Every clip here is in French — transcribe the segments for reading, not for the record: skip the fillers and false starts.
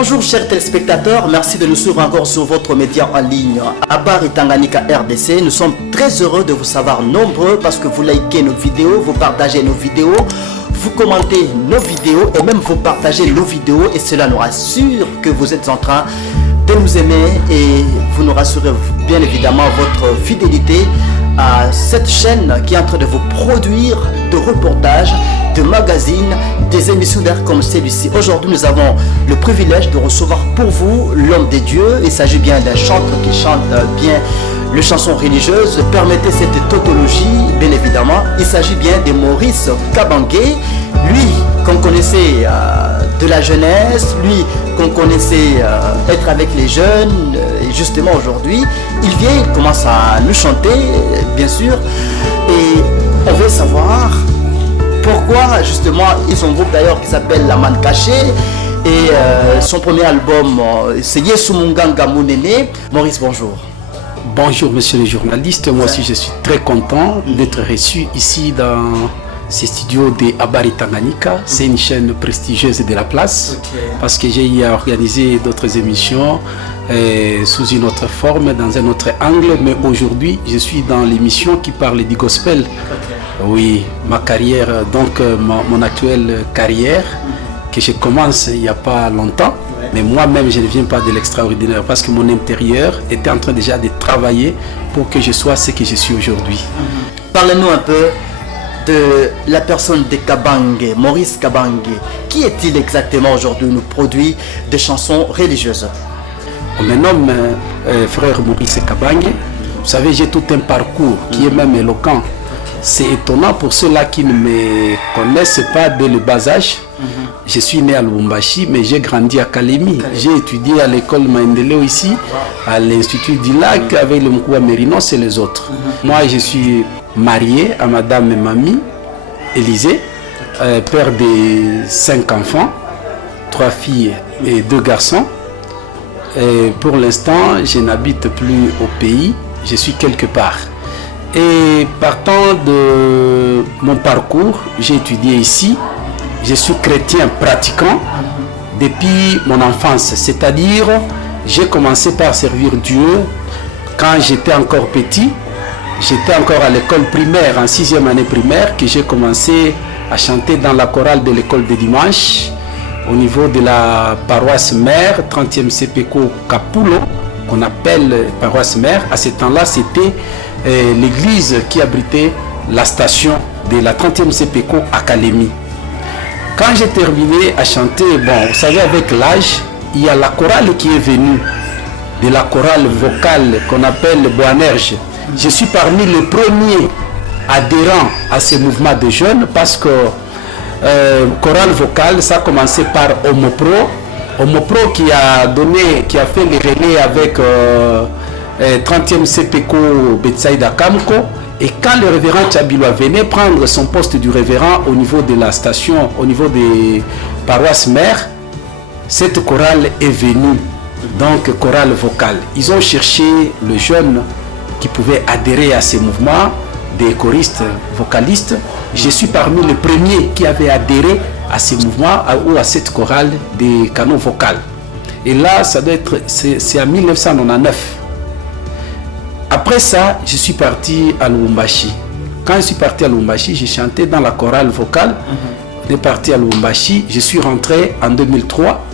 Bonjour chers téléspectateurs, merci de nous suivre encore sur votre média en ligne Habari Tanganyika RDC. Nous sommes très heureux de vous savoir nombreux parce que vous likez nos vidéos, vous partagez nos vidéos, vous commentez nos vidéos et même vous partagez nos vidéos et cela nous rassure que vous êtes en train de nous aimer et vous nous rassurez bien évidemment votre fidélité à cette chaîne qui est en train de vous produire de reportages, de magazines, des émissions d'air comme celui-ci. Aujourd'hui, nous avons le privilège de recevoir pour vous l'homme des dieux. Il s'agit bien d'un chanteur qui chante bien les chansons religieuses. Permettez cette tautologie, bien évidemment. Il s'agit bien de Maurice Kabange, lui qu'on connaissait de la jeunesse, lui qu'on connaissait être avec les jeunes. Et justement aujourd'hui, il vient, il commence à nous chanter, bien sûr. Et on veut savoir pourquoi justement ils ont un groupe d'ailleurs qui s'appelle La Man Caché et son premier album c'est Yesu Munganga Munene. Maurice, bonjour. Bonjour monsieur le journaliste, moi aussi je suis très content d'être reçu ici dans ces studios de Habari Tanganyika. C'est une chaîne prestigieuse de la place parce que j'ai organisé d'autres émissions sous une autre forme, dans un autre angle, mais aujourd'hui je suis dans l'émission qui parle du gospel. Oui, ma carrière, donc mon actuelle carrière que je commence il n'y a pas longtemps, mais moi-même je ne viens pas de l'extraordinaire parce que mon intérieur était en train déjà de travailler pour que je sois ce que je suis aujourd'hui. Parlez-nous un peu de la personne de Kabange, Maurice Kabange. Qui est-il exactement aujourd'hui? Nous produit des chansons religieuses. On me nomme frère Maurice Kabange. Vous savez, j'ai tout un parcours qui est même éloquent. C'est étonnant pour ceux-là qui ne me connaissent pas dès le bas âge. Je suis né à Lubumbashi, mais j'ai grandi à Kalemi. J'ai étudié à l'école Maendeleo ici, à l'Institut du Lac, avec le Mkoua Mérinos et les autres. Moi, je suis marié à madame et mamie Élisée, père de 5 enfants, 3 filles et 2 garçons. Et pour l'instant, je n'habite plus au pays, je suis quelque part. Et partant de mon parcours, j'ai étudié ici. Je suis chrétien pratiquant depuis mon enfance. C'est-à-dire, j'ai commencé par servir Dieu quand j'étais encore petit. J'étais encore à l'école primaire, en 6e année primaire, que j'ai commencé à chanter dans la chorale de l'école de dimanche au niveau de la paroisse mère, 30e CPECO Kapulo, qu'on appelle paroisse mère. À ce temps-là, c'était l'église qui abritait la station de la 30e CPECO à Kalemi. Quand j'ai terminé à chanter, bon, vous savez, avec l'âge, il y a la chorale qui est venue, de la chorale vocale qu'on appelle Boanerge. Je suis parmi les premiers adhérents à ce mouvement de jeunes parce que chorale vocale, ça a commencé par Homopro. Homopro qui a fait les relais avec 30e CPECO Betsaïda Kamko. Et quand le révérend Tchabilwa venait prendre son poste du révérend au niveau de la station, au niveau des paroisses mères, cette chorale est venue, donc chorale vocale. Ils ont cherché le jeune qui pouvait adhérer à ces mouvements, des choristes vocalistes. Je suis parmi les premiers qui avaient adhéré à ces mouvements ou à cette chorale des canaux vocales. Et là, ça doit être, c'est en 1999. Après ça, je suis parti à Lubumbashi. Quand je suis parti à Lubumbashi, j'ai chanté dans la chorale vocale. On est parti à Lubumbashi. Je suis rentré en 2003.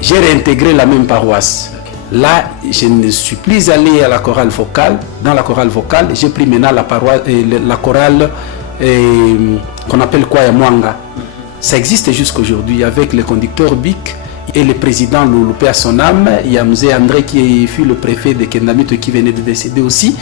J'ai réintégré la même paroisse. Là, je ne suis plus allé à la chorale vocale. Dans la chorale vocale, j'ai pris maintenant la chorale qu'on appelle Kwaya Mwanga. Ça existe jusqu'aujourd'hui avec le conducteur BIC et le président Loulupé à son âme. Il y a Mzé André qui fut le préfet de Kendamito qui venait de décéder aussi.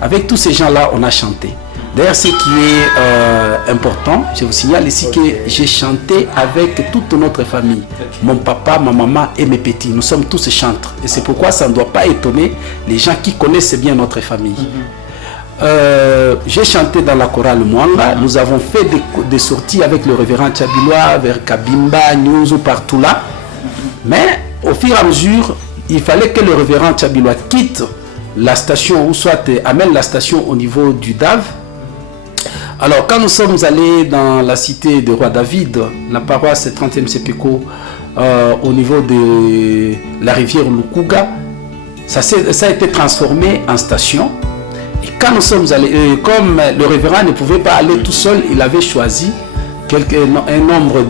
Avec tous ces gens-là, on a chanté. D'ailleurs, ce qui est important, je vous signale ici que j'ai chanté avec toute notre famille. Mon papa, ma maman et mes petits. Nous sommes tous chantres. Et c'est pourquoi ça ne doit pas étonner les gens qui connaissent bien notre famille. J'ai chanté dans la chorale Mwanga. Nous avons fait des sorties avec le révérend Tchabilwa vers Kabimba, Nyunzu, partout là. Mais au fur et à mesure, il fallait que le révérend Tchabilwa quitte la station, ou soit amène la station au niveau du DAV. Alors, quand nous sommes allés dans la cité de Roi David, la paroisse 30e CPECO, au niveau de la rivière Lukuga, ça a été transformé en station. Et quand nous sommes allés, comme le révérend ne pouvait pas aller tout seul, il avait choisi un nombre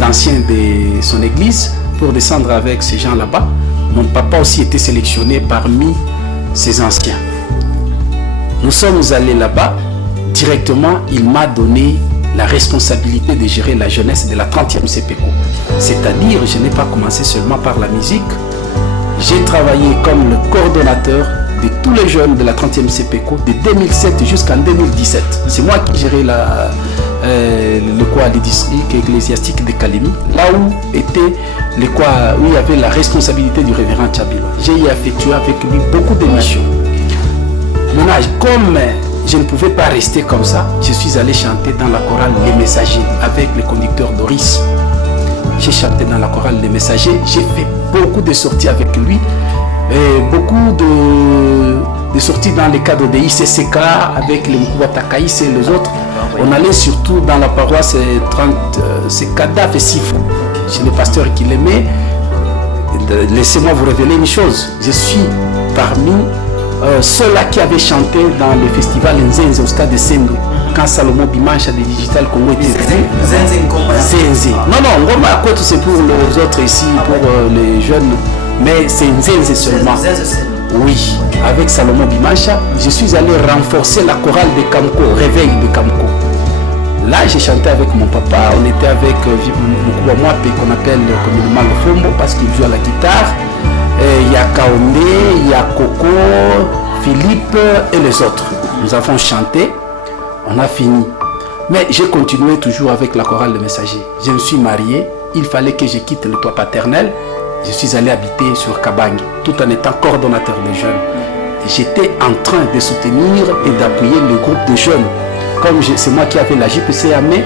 d'anciens de son église pour descendre avec ces gens là-bas. Mon papa aussi était sélectionné parmi ces anciens. Nous sommes allés là-bas. Directement, il m'a donné la responsabilité de gérer la jeunesse de la 30e CPECO. C'est-à-dire, je n'ai pas commencé seulement par la musique. J'ai travaillé comme le coordonnateur de tous les jeunes de la 30e CPECO de 2007 jusqu'en 2017. C'est moi qui gérais le district ecclésiastique de Kalemi, là où était où il y avait la responsabilité du révérend Tchabila. J'ai effectué avec lui beaucoup de missions. Maintenant, comme je ne pouvais pas rester comme ça, je suis allé chanter dans la chorale Les Messagers avec le conducteur Doris. J'ai chanté dans la chorale Les Messagers, j'ai fait beaucoup de sorties avec lui, beaucoup de sorties dans le cadre de ICCK avec les Mkouba Takaïs et les autres. On allait surtout dans la paroisse 30, c'est Kadaf et Sifo. Chez le pasteur qui l'aimait. Laissez-moi vous révéler une chose, je suis parmi ceux-là qui avaient chanté dans le festival Nzenze au stade de Sendo, quand Salomon Bimancha de Digital Congo était venu. Nzenze. Non, Ngoma Koto c'est pour les autres ici, pour les jeunes, mais c'est Nzenze seulement. Oui, avec Salomon Bimancha, je suis allé renforcer la chorale de Kamko, Réveil de Kamko. Là, j'ai chanté avec mon papa, on était avec Moukoua Mwape qu'on appelle communément le Fombo parce qu'il joue à la guitare. Il y a Kaombe, il y a Coco, Philippe et les autres. Nous avons chanté, on a fini. Mais j'ai continué toujours avec la chorale de messagers. Je me suis marié, il fallait que je quitte le toit paternel. Je suis allé habiter sur Kabangi, tout en étant coordonnateur de jeunes. J'étais en train de soutenir et d'appuyer le groupe de jeunes. Comme c'est moi qui avais la JPC à main,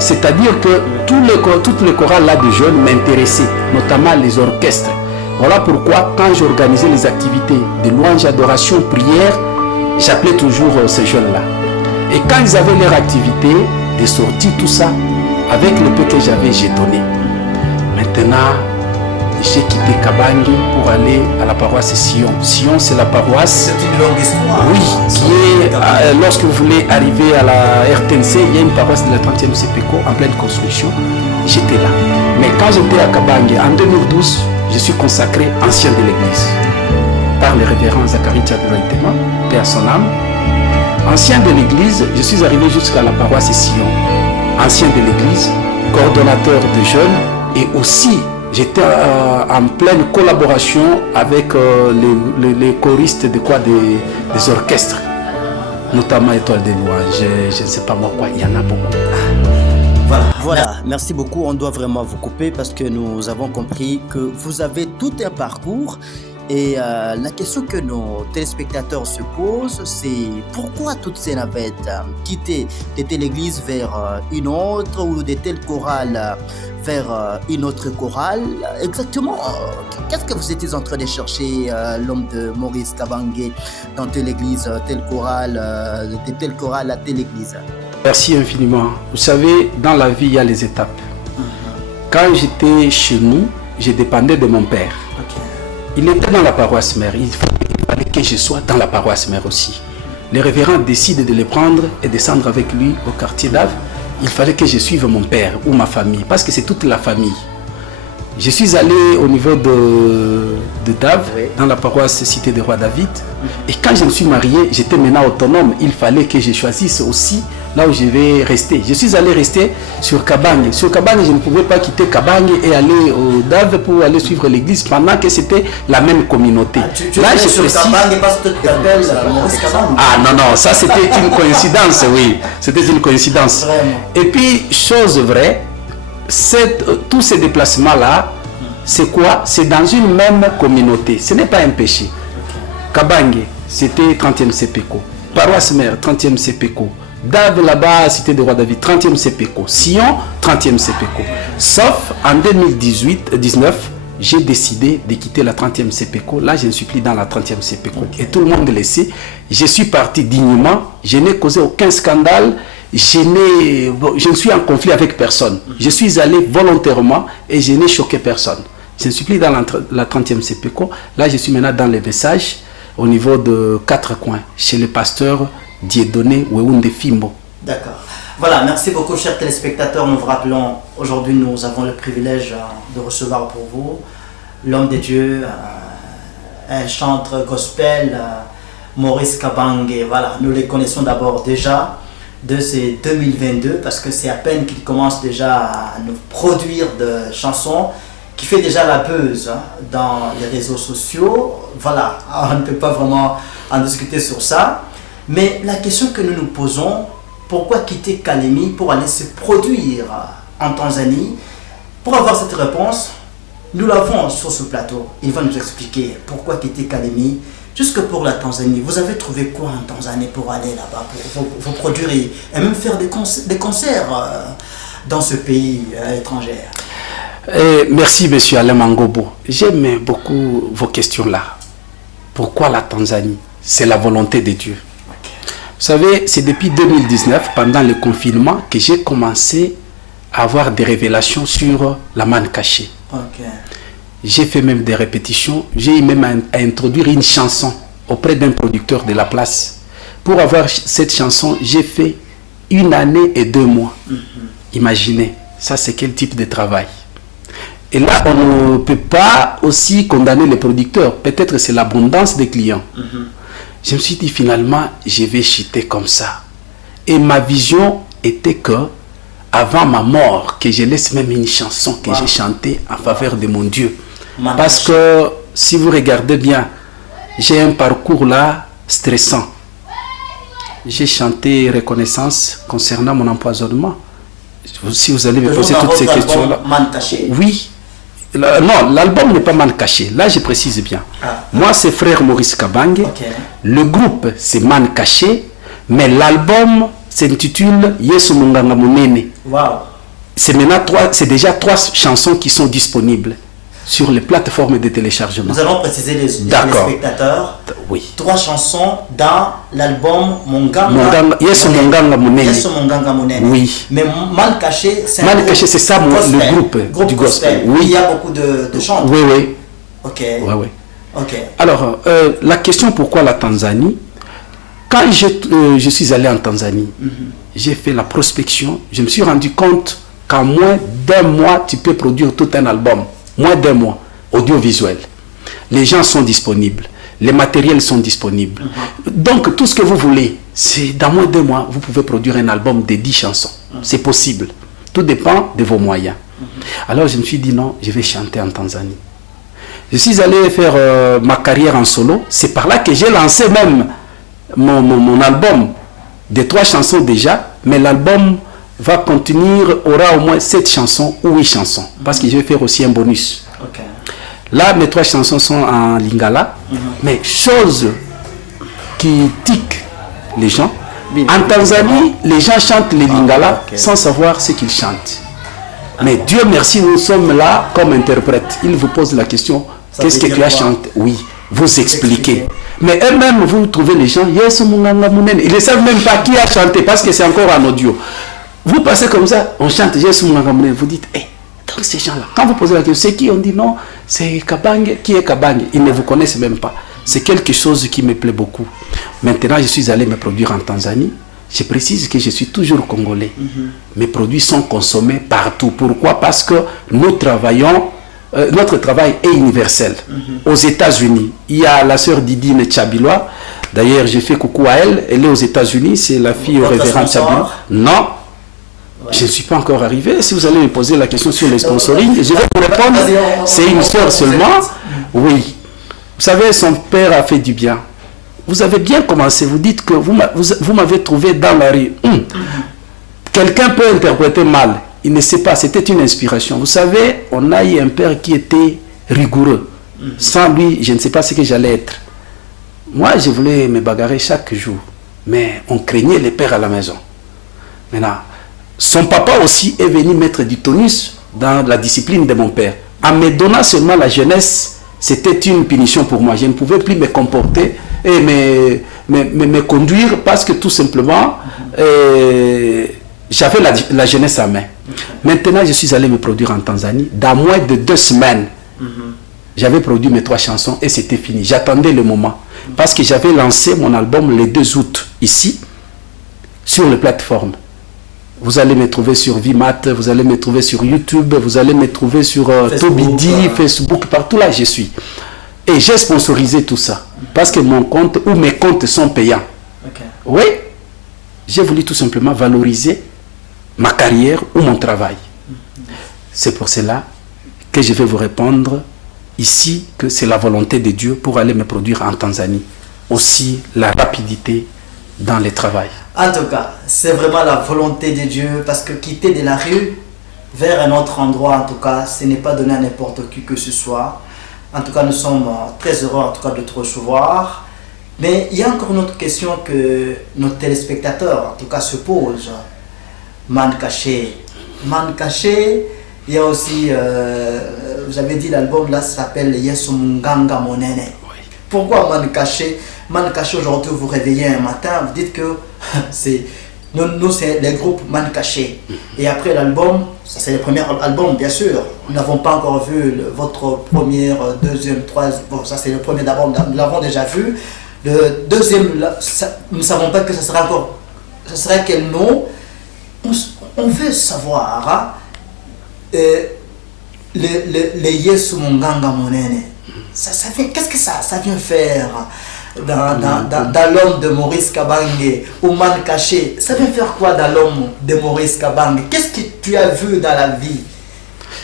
c'est-à-dire que toutes les chorales là de jeunes m'intéressaient, notamment les orchestres. Voilà pourquoi quand j'organisais les activités de louange, adoration, prière, j'appelais toujours ces jeunes-là. Et quand ils avaient leur activité, des sorties, tout ça, avec le peu que j'avais, j'ai donné. Maintenant, j'ai quitté Kabangi pour aller à la paroisse Sion. Sion, c'est la paroisse. C'est une longue histoire. Oui, qui est, lorsque vous voulez arriver à la RTNC, il y a une paroisse de la 30e CPECO en pleine construction. J'étais là. Mais quand j'étais à Kabangi, en 2012, je suis consacré ancien de l'église par le révérend Zachary Tchabila Itema, paix à son âme. Ancien de l'église, je suis arrivé jusqu'à la paroisse Sion. Ancien de l'église, coordonnateur de jeunes et aussi j'étais en pleine collaboration avec les choristes des orchestres, notamment Étoile des Louanges, je ne sais pas moi quoi, il y en a beaucoup. Voilà, merci beaucoup. On doit vraiment vous couper parce que nous avons compris que vous avez tout un parcours. Et la question que nos téléspectateurs se posent, c'est pourquoi toutes ces navettes quitter de telle église vers une autre ou de telle chorale vers une autre chorale. Exactement, qu'est-ce que vous étiez en train de chercher, l'homme de Maurice Kabange, dans telle église, telle chorale, de telle chorale à telle église? Merci infiniment. Vous savez, dans la vie, il y a les étapes. Quand j'étais chez nous, je dépendais de mon père. Il était dans la paroisse mère. Il fallait que je sois dans la paroisse mère aussi. Le révérend décide de le prendre et descendre avec lui au quartier d'Ave. Il fallait que je suive mon père ou ma famille, parce que c'est toute la famille. Je suis allé au niveau de Dave, dans la paroisse Cité de Roi David. Et quand je me suis marié, j'étais maintenant autonome. Il fallait que je choisisse aussi là où je vais rester. Je suis allé rester sur Kabange. Sur Kabange, je ne pouvais pas quitter Kabange et aller au Dave pour aller suivre l'église pendant que c'était la même communauté. Tu là, je sur Kabange parce que tu t'appelles Maurice Kabange. Ah non, ça c'était une coïncidence, oui. C'était une coïncidence. Vraiment. Et puis, chose vraie, tous ces déplacements-là, c'est quoi? C'est dans une même communauté. Ce n'est pas un péché. Kabange, c'était 30e CPECO. Paroisse mère, 30e CPECO. Dave là-bas, Cité de Roi David, 30e CPECO. Sion, 30e CPECO. Sauf en 2018-19, j'ai décidé de quitter la 30e CPECO. Là, je ne suis plus dans la 30e CPECO. Okay. Et tout le monde le sait. Je suis parti dignement. Je n'ai causé aucun scandale. Je ne suis en conflit avec personne. Je suis allé volontairement et je n'ai choqué personne. Je ne suis plus dans la 30e CPECO. Là, je suis maintenant dans les messages au niveau de 4 coins, chez le pasteur Dieudonné Weounde Fimbo. D'accord. Voilà, merci beaucoup, chers téléspectateurs. Nous vous rappelons, aujourd'hui, nous avons le privilège de recevoir pour vous l'homme de Dieu, un chanteur gospel, Maurice Kabange. Voilà, nous les connaissons d'abord déjà de ces 2022 parce que c'est à peine qu'il commence déjà à nous produire de chansons qui fait déjà la buzz dans les réseaux sociaux. Voilà, on ne peut pas vraiment en discuter sur ça. Mais la question que nous nous posons, pourquoi quitter Kalemi pour aller se produire en Tanzanie? Pour avoir cette réponse, nous l'avons sur ce plateau. Il va nous expliquer pourquoi quitter Kalemi jusque pour la Tanzanie. Vous avez trouvé quoi en Tanzanie pour aller là-bas, pour vous produire et même faire des concerts dans ce pays étranger? Merci, monsieur Alain Mangobo. J'aime beaucoup vos questions-là. Pourquoi la Tanzanie? C'est la volonté de Dieu. Vous savez, c'est depuis 2019, pendant le confinement, que j'ai commencé à avoir des révélations sur la manne cachée. Okay. J'ai fait même des répétitions. J'ai même à introduire une chanson auprès d'un producteur de la place. Pour avoir cette chanson, j'ai fait 1 année et 2 mois. Imaginez, ça c'est quel type de travail. Et là, on ne peut pas aussi condamner les producteurs. Peut-être c'est l'abondance des clients. Je me suis dit finalement, je vais chuter comme ça. Et ma vision était que, avant ma mort, que je laisse même une chanson que j'ai chantée en faveur de mon Dieu. Parce que, si vous regardez bien, j'ai un parcours là stressant. J'ai chanté Reconnaissance concernant mon empoisonnement. Si vous allez me poser toutes ces questions-là. Oui. Non, l'album n'est pas Man Caché. Là, je précise bien. Moi, c'est frère Maurice Kabange. Okay. Le groupe, c'est Man Caché. Mais l'album s'intitule Yesu Munganga Munene. Wow. C'est déjà 3 chansons qui sont disponibles sur les plateformes de téléchargement. Nous allons préciser les spectateurs. Oui. 3 chansons dans l'album Yesu Munganga Munene. Yesu Munganga Munene. Oui. Mais Man Caché, c'est c'est ça le groupe du gospel. Oui. Il y a beaucoup de chants. Oui, oui. Ok. Oui, oui. Ok. Alors, la question pourquoi la Tanzanie? Quand je suis allé en Tanzanie, j'ai fait la prospection. Je me suis rendu compte qu'en moins d'1 mois, tu peux produire tout un album. Moins d'1 mois, audiovisuel. Les gens sont disponibles. Les matériels sont disponibles. Donc, tout ce que vous voulez, c'est dans moins d'1 mois, vous pouvez produire un album de 10 chansons. C'est possible. Tout dépend de vos moyens. Alors, je me suis dit non, je vais chanter en Tanzanie. Je suis allé faire ma carrière en solo. C'est par là que j'ai lancé même mon album de 3 chansons déjà. Mais l'album va contenir, aura au moins 7 chansons ou 8 chansons. Parce que je vais faire aussi un bonus. Okay. Là, mes 3 chansons sont en lingala. Mais chose qui tique les gens. En Tanzanie, les gens chantent les lingala sans savoir ce qu'ils chantent. Mais Dieu merci, nous sommes là comme interprètes. Il vous pose la question, qu'est-ce que tu as chanté? Oui, vous expliquez. Mais eux-mêmes, vous trouvez les gens, Yesu Munganga Munene. Ils ne savent même pas qui a chanté parce que c'est encore en audio. Vous passez comme ça, on chante Yesu Munganga Munene. Vous dites, donc ces gens-là, quand vous posez la question, c'est qui? On dit non, c'est Kabange. Qui est Kabange? Ils ne vous connaissent même pas. C'est quelque chose qui me plaît beaucoup. Maintenant, je suis allé me produire en Tanzanie. Je précise que je suis toujours congolais. Mes produits sont consommés partout. Pourquoi? Parce que nous travaillons, notre travail est universel. Aux États-Unis, il y a la sœur Didine Tchabilois. D'ailleurs, j'ai fait coucou à elle. Elle est aux États-Unis. C'est la fille au révérend Tchabilois. Non. Je ne suis pas encore arrivé. Si vous allez me poser la question sur les sponsoring, je vais vous répondre. C'est une sœur seulement. Oui. Vous savez, son père a fait du bien. Vous avez bien commencé. Vous dites que vous m'avez trouvé dans la rue. Quelqu'un peut interpréter mal. Il ne sait pas. C'était une inspiration. Vous savez, on a eu un père qui était rigoureux. Sans lui, je ne sais pas ce que j'allais être. Moi, je voulais me bagarrer chaque jour. Mais on craignait les pères à la maison. Maintenant, son papa aussi est venu mettre du tonus dans la discipline de mon père. En me donnant seulement la jeunesse, c'était une punition pour moi. Je ne pouvais plus me comporter et me conduire parce que tout simplement, j'avais la jeunesse à main. Maintenant, je suis allé me produire en Tanzanie. Dans moins de 2 semaines, j'avais produit mes 3 chansons et c'était fini. J'attendais le moment. Parce que j'avais lancé mon album le 2 août, ici, sur les plateformes. Vous allez me trouver sur Vimat, vous allez me trouver sur YouTube, vous allez me trouver sur Tobidi, Facebook, partout là je suis. Et j'ai sponsorisé tout ça. Parce que mon compte ou mes comptes sont payants. Okay. Oui, j'ai voulu tout simplement valoriser ma carrière ou mon travail. C'est pour cela que je vais vous répondre ici que c'est la volonté de Dieu pour aller me produire en Tanzanie. Aussi la rapidité dans le travail. En tout cas, c'est vraiment la volonté de Dieu parce que quitter de la rue vers un autre endroit, en tout cas, ce n'est pas donné à n'importe qui que ce soit. En tout cas, nous sommes très heureux en tout cas de te recevoir. Mais il y a encore une autre question que nos téléspectateurs, en tout cas, se posent. Man caché. Man caché, il y a aussi, vous avez dit l'album là s'appelle Yesu Munganga Monene. Pourquoi Man caché? Man caché, aujourd'hui, vous vous réveillez un matin, vous dites que c'est nous c'est les groupes Man caché. Et après l'album, ça c'est le premier album, bien sûr. Nous n'avons pas encore vu votre première, deuxième, troisième. Bon, ça c'est le premier d'abord, nous l'avons déjà vu. Le deuxième, là, nous ne savons pas que ça sera encore. Ça serait quel nom? On veut savoir les Yesu Munganga Monene. Qu'est-ce que ça vient faire dans l'homme de Maurice Kabange ou Man caché? Ça vient faire quoi dans l'homme de Maurice Kabange? Qu'est-ce que tu as vu dans la vie,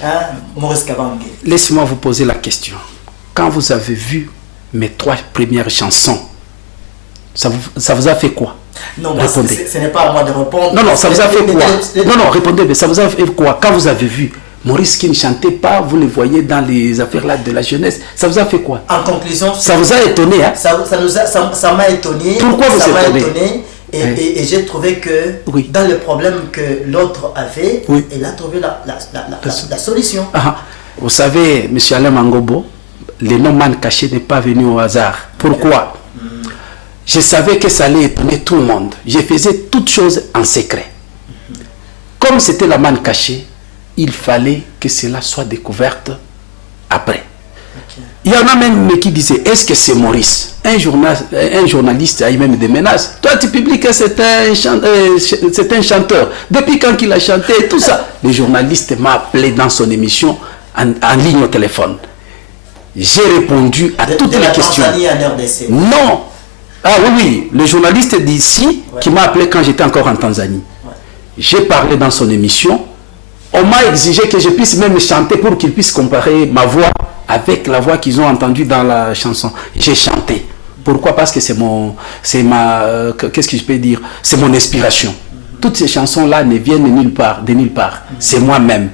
hein, Maurice Kabange? Laissez-moi vous poser la question. Quand vous avez vu mes 3 premières chansons, ça vous a fait quoi? Non, répondez. Ce n'est pas à moi de répondre. Non, ça vous a fait quoi? Non, répondez, mais ça vous a fait quoi? Quand vous avez vu Maurice qui ne chantait pas, vous le voyez dans les affaires là de la jeunesse, ça vous a fait quoi? En conclusion, ça vous a étonné, hein? Ça m'a étonné. Pourquoi vous êtes étonné? Et j'ai trouvé que dans le problème que l'autre avait, il a trouvé la solution. Vous savez, M. Alain Mangobo, le nom Man caché n'est pas venu au hasard. Pourquoi? Je savais que ça allait étonner tout le monde. Je faisais toutes choses en secret. Comme c'était la Man cachée, il fallait que cela soit découverte après. Il y en a même qui disaient, est-ce que c'est Maurice? Un journaliste a eu même des menaces. Toi, tu publies que c'est un chanteur. Depuis quand il a chanté, tout ça. Le journaliste m'a appelé dans son émission en ligne au téléphone. J'ai répondu à toutes les questions. Non. Ah oui, le journaliste d'ici qui m'a appelé quand j'étais encore en Tanzanie. J'ai parlé dans son émission. On m'a exigé que je puisse même chanter pour qu'ils puissent comparer ma voix avec la voix qu'ils ont entendue dans la chanson. J'ai chanté. Pourquoi? Parce que qu'est-ce que je peux dire? C'est mon inspiration. Toutes ces chansons-là ne viennent de nulle part. C'est moi-même.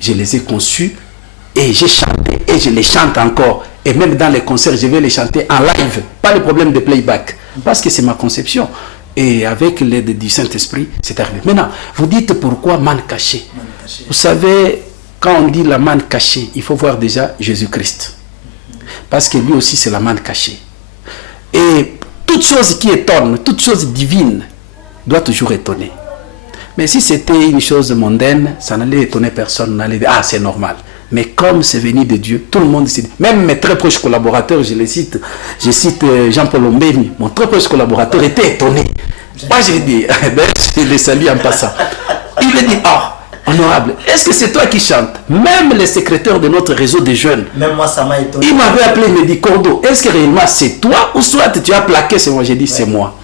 Je les ai conçues et j'ai chanté et je les chante encore. Et même dans les concerts, je vais les chanter en live. Pas le problème de playback. Parce que c'est ma conception. Et avec l'aide du Saint-Esprit, c'est arrivé. Maintenant, vous dites pourquoi Man caché? Vous savez, quand on dit la manne cachée, il faut voir déjà Jésus-Christ. Parce que lui aussi, c'est la manne cachée. Et toute chose qui étonne, toute chose divine, doit toujours étonner. Mais si c'était une chose mondaine, ça n'allait étonner personne. On allait dire, ah, c'est normal. Mais comme c'est venu de Dieu, tout le monde s'est dit, même mes très proches collaborateurs, je cite Jean-Paul Ombeni, mon très proche collaborateur était étonné. Moi, j'ai dit, je les salue en passant. Il me dit, ah, honorable, est-ce que c'est toi qui chantes? Même les secrétaires de notre réseau des jeunes. Même moi, ça m'a étonné. Il m'avait appelé, il me dit, Cordo, est-ce que réellement c'est toi ou soit tu as plaqué? C'est moi. J'ai dit, c'est moi.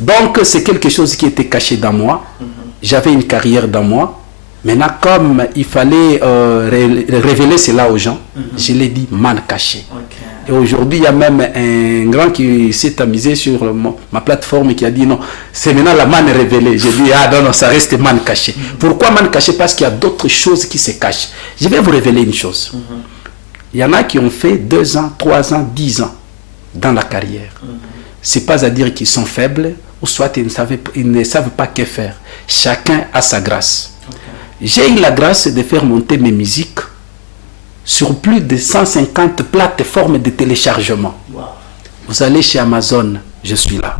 Donc, c'est quelque chose qui était caché dans moi. J'avais une carrière dans moi. Maintenant, comme il fallait révéler cela aux gens, je l'ai dit, man caché. Et aujourd'hui, il y a même un grand qui s'est amusé sur ma plateforme qui a dit non, c'est maintenant la man révélée. J'ai dit, ah non, ça reste man caché. Pourquoi man caché? Parce qu'il y a d'autres choses qui se cachent. Je vais vous révéler une chose. Il y en a qui ont fait 2 ans, 3 ans, 10 ans dans la carrière. Ce n'est pas à dire qu'ils sont faibles, ou soit ils ne savent pas que faire. Chacun a sa grâce. J'ai eu la grâce de faire monter mes musiques sur plus de 150 plateformes de téléchargement. Wow. Vous allez chez Amazon, je suis là.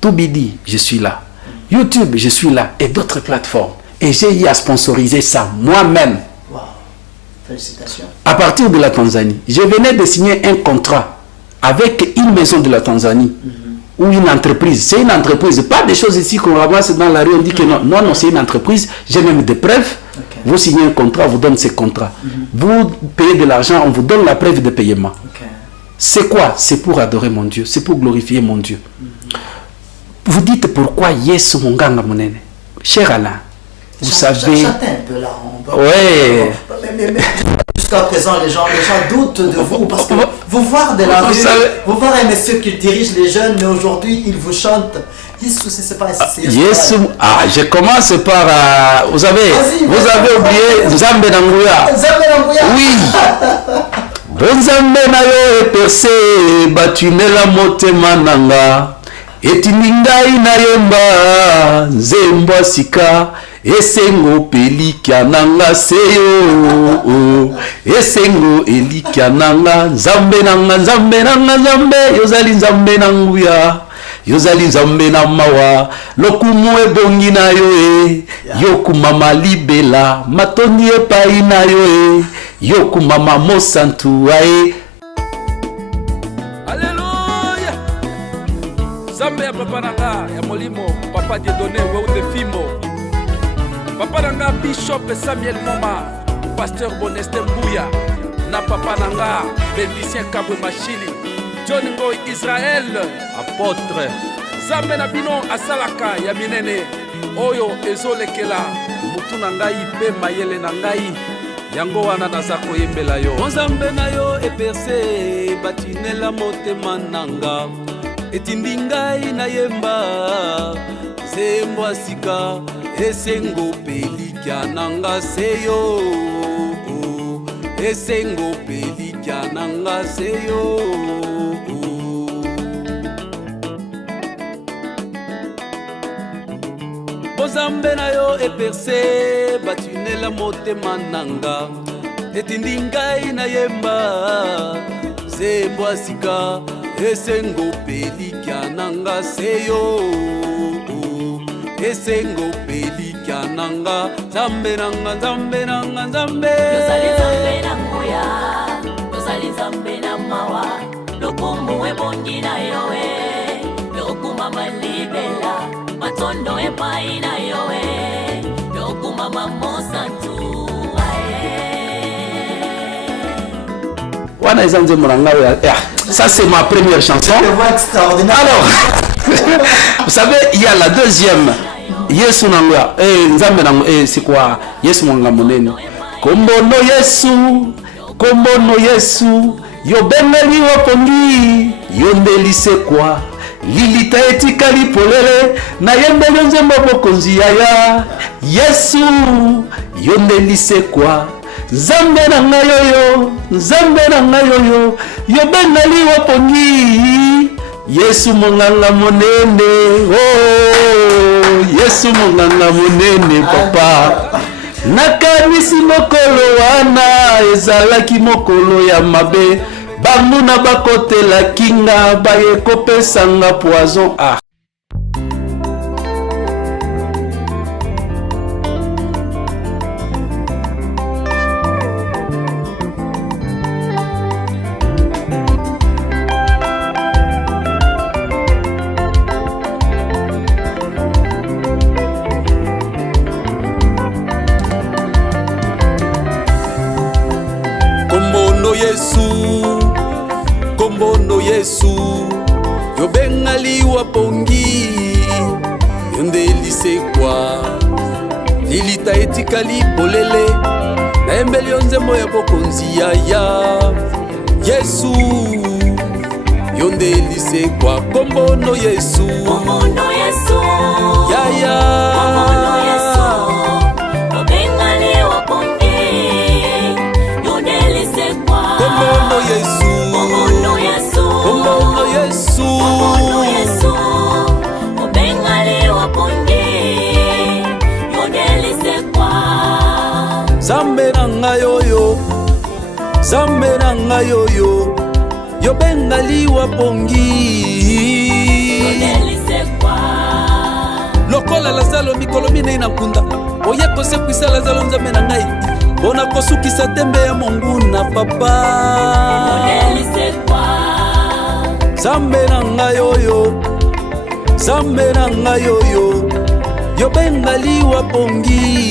Toubidi, je suis là. YouTube, je suis là. Et d'autres plateformes. Et j'ai eu à sponsoriser ça moi-même. Wow. Félicitations. À partir de la Tanzanie, je venais de signer un contrat avec une maison de la Tanzanie ou une entreprise. C'est une entreprise, pas des choses ici qu'on ramasse dans la rue, on dit que non. Non, c'est une entreprise. J'ai même des preuves. Okay. Vous signez un contrat, on vous donne ces contrats. Vous payez de l'argent, on vous donne la preuve de paiement. Okay. C'est quoi? C'est pour adorer mon Dieu, c'est pour glorifier mon Dieu. Vous dites pourquoi Yesu Munganga Monene? Cher Alain, vous savez... Chantez un peu là. Ouais. Mais jusqu'à présent, les gens doutent de vous parce que vous voir de la rue, vous voir un monsieur qui dirige les jeunes, mais aujourd'hui, il vous chante. Yesu, c'est pas Yesu. Ah, je commence par... vous avez oublié Nzambe Nanguya. Oui. Bonzambe na yo eperse batunela motema nanga. Etiningai na yemba nzembo sika esengo pelika nanga seyo esengo elika nanga nzambe nanga nzambe nanga nzambe yozali nzambe nanguya yozali nzambe na mawa lokumu ebongi na yo yokumama libela matondi epai na yo yokumama mosantu ae. Zambe ya papa nanga ya molimo papa Dieudonné Weude Fimbo papa nanga Bishop Samuel Moma Pasteur Boneste Mbouya na papa nanga Bénicien Kabwe Machili John Ngoy Israël apôtre Zambe na bino asalaka ya minene oyo ezolekela mutu na ngai pe mayele na ngai yango wana naza koyembela yo Nzambe na yo eperse batinela motema nanga etindi ngai na yemba zembo asika esengo pelikya nanga seyo esengo pelikya nanga seyo Nzambe na yo eperse batunela motema nanga etindi ngai na yemba zembo asika esengo pelikya nanga seyo esengo pelikya nanga Nzambe nanga Nzambe nanga Nzambe yozali Nzambe nanguya yozali Nzambe na mawa lokumu ebongi na yowe yokumama libela matondo epai na yowe yokumama mosantu wana eza nzembo na ngai ya ça c'est ma première chanson. Alors, vous savez, il y a la deuxième. Yesu nanga, nzambe nanga, c'est quoi? Yesu nanga monene. Kombono Yesu, yo bengali wapongi, yo ndelise kwa. Lilita etikali polele, na yembele nzembo bokonzi yaya. Yesu, yo ndelise kwa. Nzambe nanga yoyo, nzambe nanga yoyo, yo bengali wapongi. Yesu monganga monene, oh, Yesu monganga monene papa. Nakanisi mokolo wana, ezalaki mokolo ya mabe. Bamuna bakotela kinga, baye kopesanga poison. Ah. Kombono Yesu yo bengali wapongi yondelise kwa lilita etikali polele na embeli nzembo ya bokonzi yaya Yesu yondelise kwa kombono Yesu yaya kombono Yesu yo bengali wapongi yondelise kwa kombono Yesu obengali wapongi yondelise kwa Nzambe nanga yoyo Zambe na ngai oyo yobengali wapongi lokola Lazalo mikolo minei na nkunda oye kosekwisa Lazalo nzambe na ngai mpona kosukisa tembe ya monguna papa Zambe na ngai oyo Zambe na ngai oyo yobengali wapongi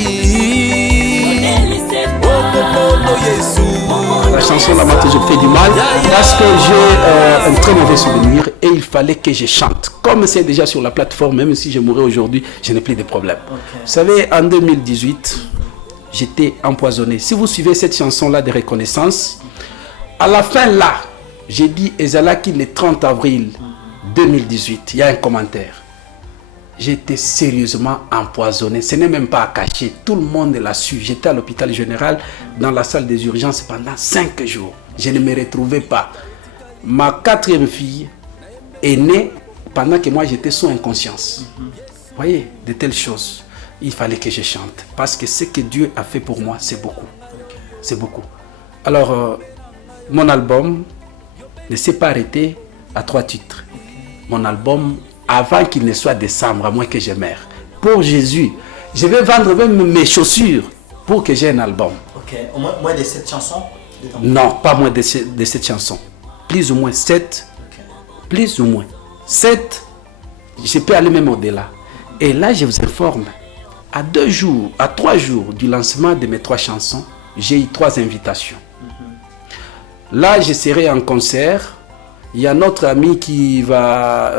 La chanson La Mate je fais du mal parce que j'ai un très mauvais souvenir et il fallait que je chante. Comme c'est déjà sur la plateforme, même si je mourrais aujourd'hui, je n'ai plus de problème. Okay. Vous savez, en 2018, j'étais empoisonné. Si vous suivez cette chanson-là de reconnaissance, à la fin là, j'ai dit Ezalaki le 30 avril 2018, il y a un commentaire. J'étais sérieusement empoisonné. Ce n'est même pas à cacher. Tout le monde l'a su. J'étais à l'hôpital général dans la salle des urgences pendant 5 jours. Je ne me retrouvais pas. Ma 4e fille est née pendant que moi j'étais sous inconscience. Vous voyez, de telles choses. Il fallait que je chante. Parce que ce que Dieu a fait pour moi, c'est beaucoup. C'est beaucoup. Alors, mon album ne s'est pas arrêté à 3 titres. Mon album... avant qu'il ne soit décembre, à moins que je meure. Pour Jésus, je vais vendre même mes chaussures pour que j'ai un album. Ok, au moins de 7 chansons? Non, pas moins de 7 chansons. Plus ou moins 7. Okay. Plus ou moins 7. Je peux aller même au-delà. Et là, je vous informe, à 3 jours du lancement de mes 3 chansons, j'ai eu 3 invitations. Là, je serai en concert. Il y a notre ami qui va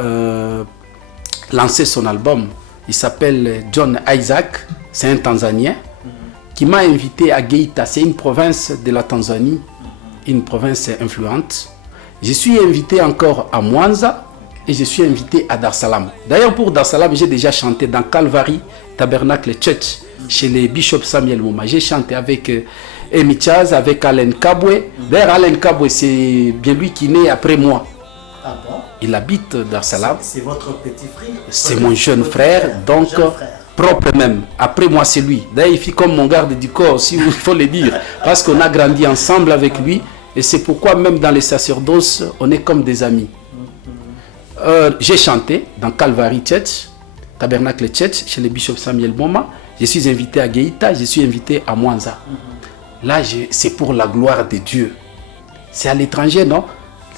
lancer son album. Il s'appelle John Isaac. C'est un Tanzanien qui m'a invité à Geita. C'est une province de la Tanzanie, une province influente. Je suis invité encore à Mwanza et je suis invité à Dar es Salaam. D'ailleurs, pour Dar es Salaam, j'ai déjà chanté dans Calvary Tabernacle Church chez les Bishop Samuel Mouma. J'ai chanté avec Amy Chaz, avec Alain Kabwe. D'ailleurs, Alain Kabwe, c'est bien lui qui est né après moi. Ah bon? Il habite Dar es Salaam. C'est votre petit frère? C'est mon jeune frère, donc jeune frère. Propre même. Après moi, c'est lui. D'ailleurs, il fait comme mon garde du corps, si il faut le dire. Parce qu'on a grandi ensemble avec lui. Et c'est pourquoi même dans les sacerdoces, on est comme des amis. J'ai chanté dans Calvary Church, Tabernacle Church, chez le Bishop Samuel Mouma. Je suis invité à Geita, je suis invité à Mwanza. Là, c'est pour la gloire de Dieu. C'est à l'étranger, non?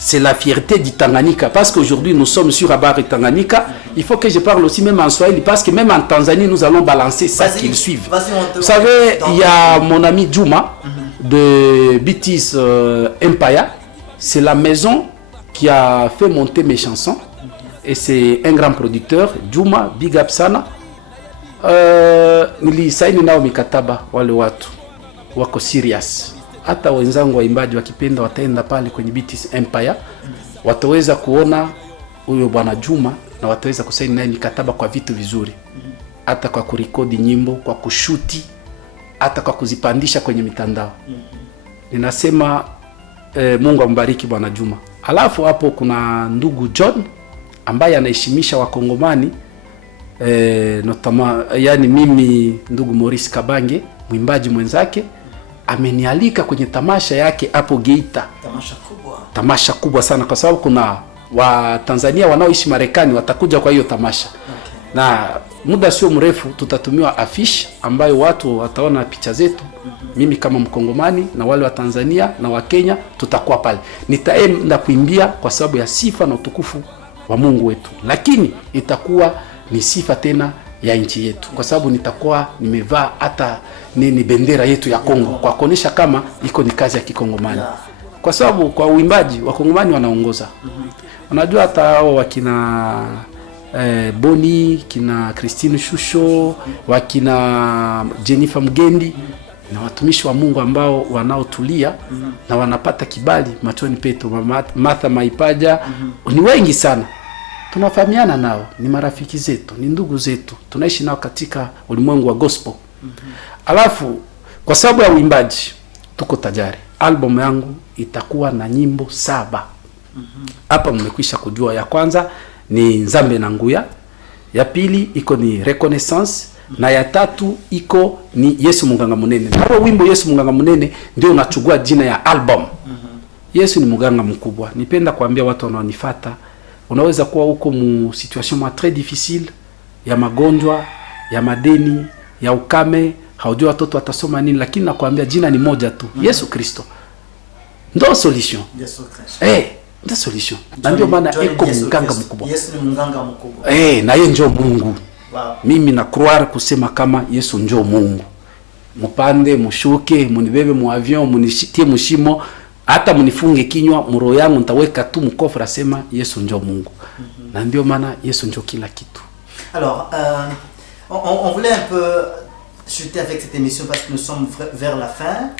C'est la fierté du Tanganyika. Parce qu'aujourd'hui, nous sommes sur Abar et Tanganyika. Il faut que je parle aussi même en Swahili. Parce que même en Tanzanie, nous allons balancer ça qu'ils suivent. Vous savez, il y a mon ami Juma de BT's Empire. C'est la maison qui a fait monter mes chansons. Et c'est un grand producteur. Juma, Big Up Sana. Nilisaini nao mikataba wale watu. Wako serious. Hata wenzangu waimbaji wakipenda wataenda pale kwenye BT's Empire, wataweza kuona huyo bwana Juma na wataweza kusaini naye mikataba kwa vitu vizuri, hata kwa kurekodi nyimbo, kwa kushuti, hata kwa kuzipandisha kwenye mitandao. Ninasema Mungu ambariki bwana Juma. Alafu hapo kuna ndugu John ambaye anaheshimisha wakongomani, notama, yani mimi ndugu Maurice Kabange, mwimbaji mwenzake, amenialika kwenye tamasha yake hapo Geita. Tamasha kubwa sana, kwa sababu kuna wa Tanzania wanaoishi Marekani watakuja kwa hiyo tamasha. Na muda sio mrefu tutatumiwa affiche ambayo watu wataona picha zetu. Mimi kama Mkongomani na wale wa Tanzania na wa Kenya tutakuwa pale. Nitaenda kuimbia kwa sababu ya sifa na utukufu wa Mungu wetu. Lakini itakuwa ni sifa tena ya nchi yetu, kwa sababu nitakuwa nimevaa hata ni bendera yetu ya Kongo, kwa kuonesha kama iko ni kazi ya Kikongomani. Kwa sababu kwa uimbaji Wakongomani wanaongoza. Unajua hata hao wakina Boni, kina Christine Shusho, wakina Jennifer Mgendi na watumishi wa Mungu ambao wanaotulia na wanapata kibali machoni petu. Martha Maipaja, ni wengi sana. Tunafahamiana nao, ni marafiki zetu, ni ndugu zetu. Tunaishi nao katika ulimwengu wa gospel. Alafu kwa sababu ya uimbaji tuko tajari. Album yangu itakuwa na nyimbo 7. Hapa mmekwisha kujua. Ya kwanza ni Nzambe na Nguya, ya pili iko ni Reconnaissance, na ya tatu iko ni Yesu muganga munene. Na wimbo Yesu muganga munene ndio unachukua jina ya album. Yesu ni muganga mkubwa. Nipenda kuambia watu wanaonifuata, unaweza kuwa huko mu situation très difficile ya magonjwa, ya madeni, ya ukame, haujua watoto watasoma nini, lakini nakwambia jina ni moja tu, Yesu Kristo. Ndio solution. Yesu Kristo. Ndio solution. Na ndio maana eko muganga mkubwa. Yesu ni muganga mkubwa. Na yeye ndio Mungu. Wow. Mimi na croire kusema kama Yesu ndio Mungu. Mupande, mushuke, munibebe mu avion, munishitie mushimo, hata munifunge kinywa, muro yangu nitaweka tu mkofra sema Yesu ndio Mungu. Na ndio maana Yesu ndio kila kitu. Alors, on voulait un peu chuter avec cette émission parce que nous sommes vers la fin.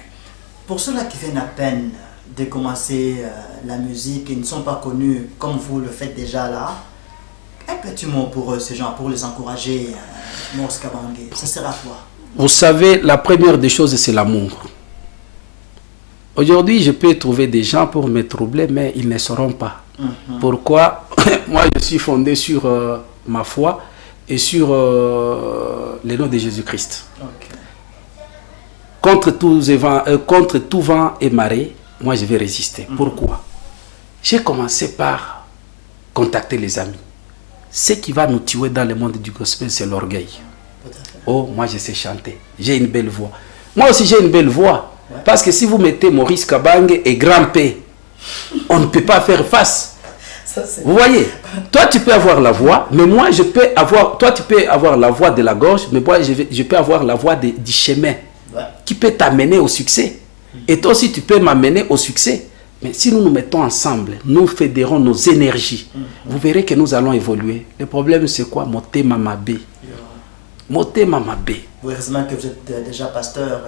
Pour ceux-là qui viennent à peine de commencer la musique et ne sont pas connus comme vous le faites déjà là, un petit mot pour eux, ces gens, pour les encourager, Maurice Kabange, ça sera quoi? Vous savez, la première des choses, c'est l'amour. Aujourd'hui, je peux trouver des gens pour me troubler, mais ils ne sauront pas. Pourquoi? Moi, je suis fondé sur ma foi et sur le nom de Jésus-Christ. Okay. Contre tout vent et marée, moi, je vais résister. Pourquoi? J'ai commencé par contacter les amis. Ce qui va nous tuer dans le monde du gospel, c'est l'orgueil. Oh, moi je sais chanter. J'ai une belle voix. Moi aussi j'ai une belle voix. Ouais. Parce que si vous mettez Maurice Kabange et Grand P, on ne peut pas faire face. Ça, vous voyez? Toi tu peux avoir la voix, mais moi je peux avoir... Toi tu peux avoir la voix de la gorge, mais moi je peux avoir la voix du chemin. Ouais. Qui peut t'amener au succès. Et toi aussi tu peux m'amener au succès. Mais si nous nous mettons ensemble, nous fédérons nos énergies, vous verrez que nous allons évoluer. Le problème, c'est quoi? Moté Mamabé. Moté Mamabé. Heureusement que vous êtes déjà pasteur.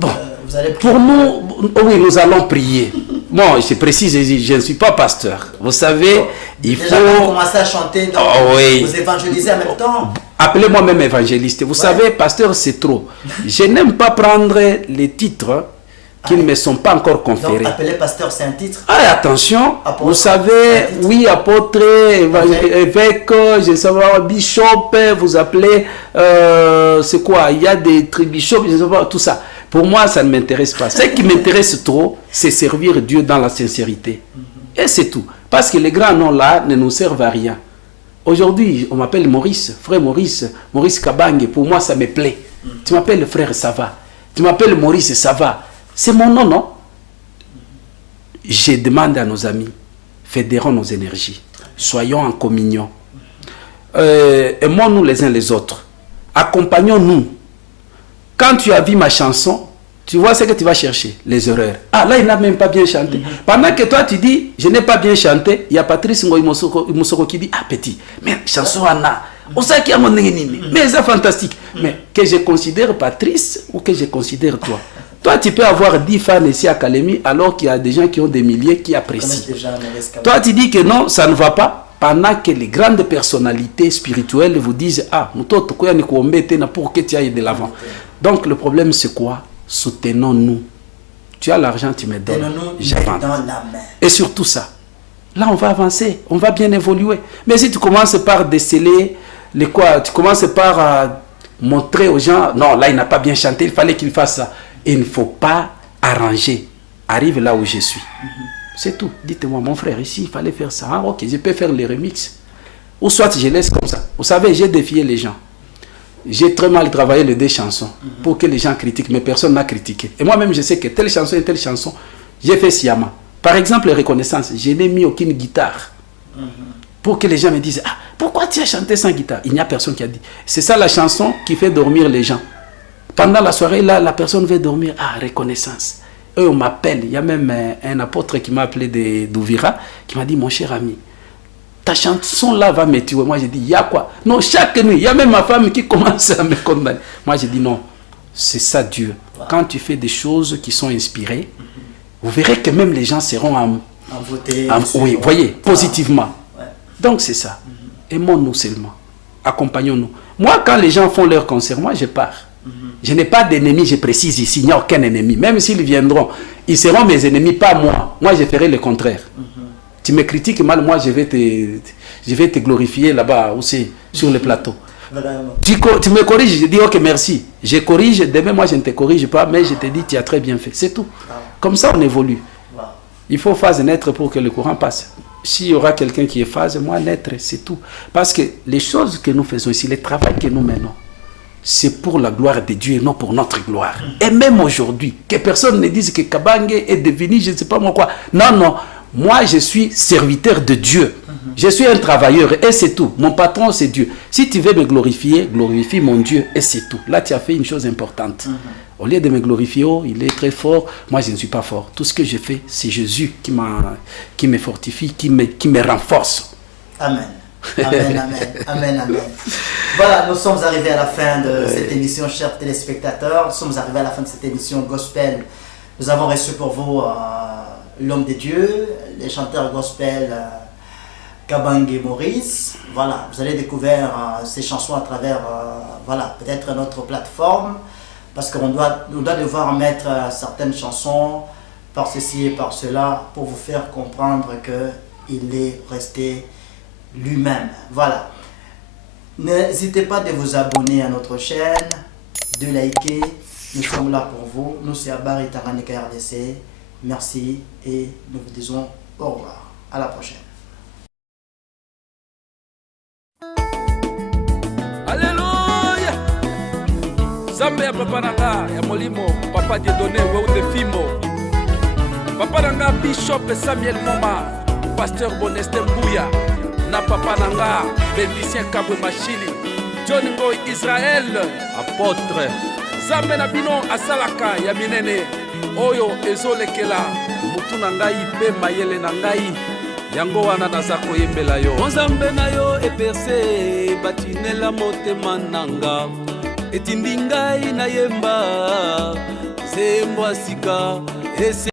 Bon, vous allez pour nous, oui, nous allons prier. Bon, je précise, je ne suis pas pasteur. Vous savez, il déjà, faut... Vous commencez à chanter, donc oui. Vous évangélisez en même temps. Appelez-moi même évangéliste. Vous savez, pasteur, c'est trop. Je n'aime pas prendre les titres qui ne me sont pas encore conférés. Donc, appeler pasteur, c'est un titre. Ah, attention, apôtre, vous savez, oui, apôtre, évêque, je sais pas, bishop, vous appelez, c'est quoi? Il y a des tribishops, je sais pas, tout ça. Pour moi, ça ne m'intéresse pas. Ce qui m'intéresse trop, c'est servir Dieu dans la sincérité. Et c'est tout. Parce que les grands noms là ne nous servent à rien. Aujourd'hui, on m'appelle Maurice, frère Maurice, Maurice Kabange. Pour moi, ça me plaît. Tu m'appelles frère, ça va. Tu m'appelles Maurice, ça va. C'est mon nom, non? Je demande à nos amis, fédérons nos énergies, soyons en communion, aimons-nous les uns les autres, accompagnons-nous. Quand tu as vu ma chanson, tu vois ce que tu vas chercher, les erreurs. Ah, là, il n'a même pas bien chanté. Pendant que toi, tu dis, je n'ai pas bien chanté, il y a Patrice Ngoï Moussoko qui dit, ah, petit, mais chanson Anna. Mais c'est fantastique. Mais que je considère Patrice ou que je considère toi? Toi, tu peux avoir 10 fans ici à Kalemi alors qu'il y a des gens qui ont des milliers qui apprécient. Toi, tu dis que non, ça ne va pas. Pendant que les grandes personnalités spirituelles vous disent, ah, pour que tu ailles de l'avant. Donc, le problème, c'est quoi? Soutenons-nous. Tu as l'argent, tu me donnes. J'avance. Et surtout ça. Là, on va avancer. On va bien évoluer. Mais si tu commences par déceler les quoi, tu commences par montrer aux gens, non, là, il n'a pas bien chanté, il fallait qu'il fasse ça. Il ne faut pas arranger. Arrive là où je suis. C'est tout. Dites-moi, mon frère, ici, il fallait faire ça. Ah, ok, je peux faire les remixes. Ou soit je laisse comme ça. Vous savez, j'ai défié les gens. J'ai très mal travaillé les 2 chansons pour que les gens critiquent, mais personne n'a critiqué. Et moi-même, je sais que telle chanson et telle chanson, j'ai fait sciemment. Par exemple, Reconnaissance, je n'ai mis aucune guitare. Pour que les gens me disent, ah, pourquoi tu as chanté sans guitare? Il n'y a personne qui a dit. C'est ça la chanson qui fait dormir les gens. Pendant la soirée, là, la personne veut dormir. Ah, Reconnaissance. Eux, on m'appelle. Il y a même un apôtre qui m'a appelé d'Ouvira, qui m'a dit, mon cher ami, ta chanson là va me tuer. Moi, j'ai dit, il y a quoi? Non, chaque nuit, il y a même ma femme qui commence à me condamner. Moi, j'ai dit, non, c'est ça Dieu. Quand tu fais des choses qui sont inspirées, vous verrez que même les gens seront en voter. Oui, vous voyez, positivement. Donc, c'est ça. Aimons-nous seulement. Accompagnons-nous. Moi, quand les gens font leur concert, moi, je pars. Je n'ai pas d'ennemis, je précise ici, il n'y a aucun ennemi. Même s'ils viendront, ils seront mes ennemis, pas moi. Moi, je ferai le contraire. Tu me critiques mal, moi, je vais te glorifier là-bas aussi, sur le plateau. Vraiment. Tu me corriges, je dis ok, merci. Je corrige, demain moi je ne te corrige pas, mais je te dis tu as très bien fait. C'est tout. Comme ça on évolue. Il faut phase naître pour que le courant passe. S'il y aura quelqu'un qui est phase, moi naître, c'est tout. Parce que les choses que nous faisons ici, le travail que nous menons, c'est pour la gloire de Dieu et non pour notre gloire. Et même aujourd'hui, que personne ne dise que Kabange est devenu, je ne sais pas moi quoi. Non, non. Moi, je suis serviteur de Dieu. Je suis un travailleur et c'est tout. Mon patron, c'est Dieu. Si tu veux me glorifier, glorifie mon Dieu et c'est tout. Là, tu as fait une chose importante. Au lieu de me glorifier, oh, il est très fort. Moi, je ne suis pas fort. Tout ce que je fais, c'est Jésus qui me fortifie, qui me renforce. Amen. Amen, amen, amen, amen. Voilà, nous sommes arrivés à la fin de cette émission, chers téléspectateurs. Nous sommes arrivés à la fin de cette émission Gospel. Nous avons reçu pour vous l'homme de Dieu, les chanteurs gospel Kabange Maurice. Voilà, vous allez découvrir ces chansons à travers, voilà, peut-être notre plateforme, parce qu'on doit devoir mettre certaines chansons par ceci et par cela pour vous faire comprendre qu'il est resté lui-même. Voilà. N'hésitez pas de vous abonner à notre chaîne, de liker. Nous sommes là pour vous. Nous, c'est Abari Tanganyika RDC. Merci et nous vous disons au revoir. À la prochaine. Alléluia. Zambe ya papa nanga ya molimo papa Dieudonné weu de fimo. Papa nanga Bishop Samuel Moma, Pasteur Boneste Mbouya. Na papa nanga Bénicien Kabwe Machili, John Boy Israël, apôtre. Zambe na bino asalaka ya minene oyo ezolekela mutu na ngai pe mayele na ngai yango wana naza koyembela yo. Nzambe na yo eperse batinela motema nanga etindi ngai na yemba zembo asika ese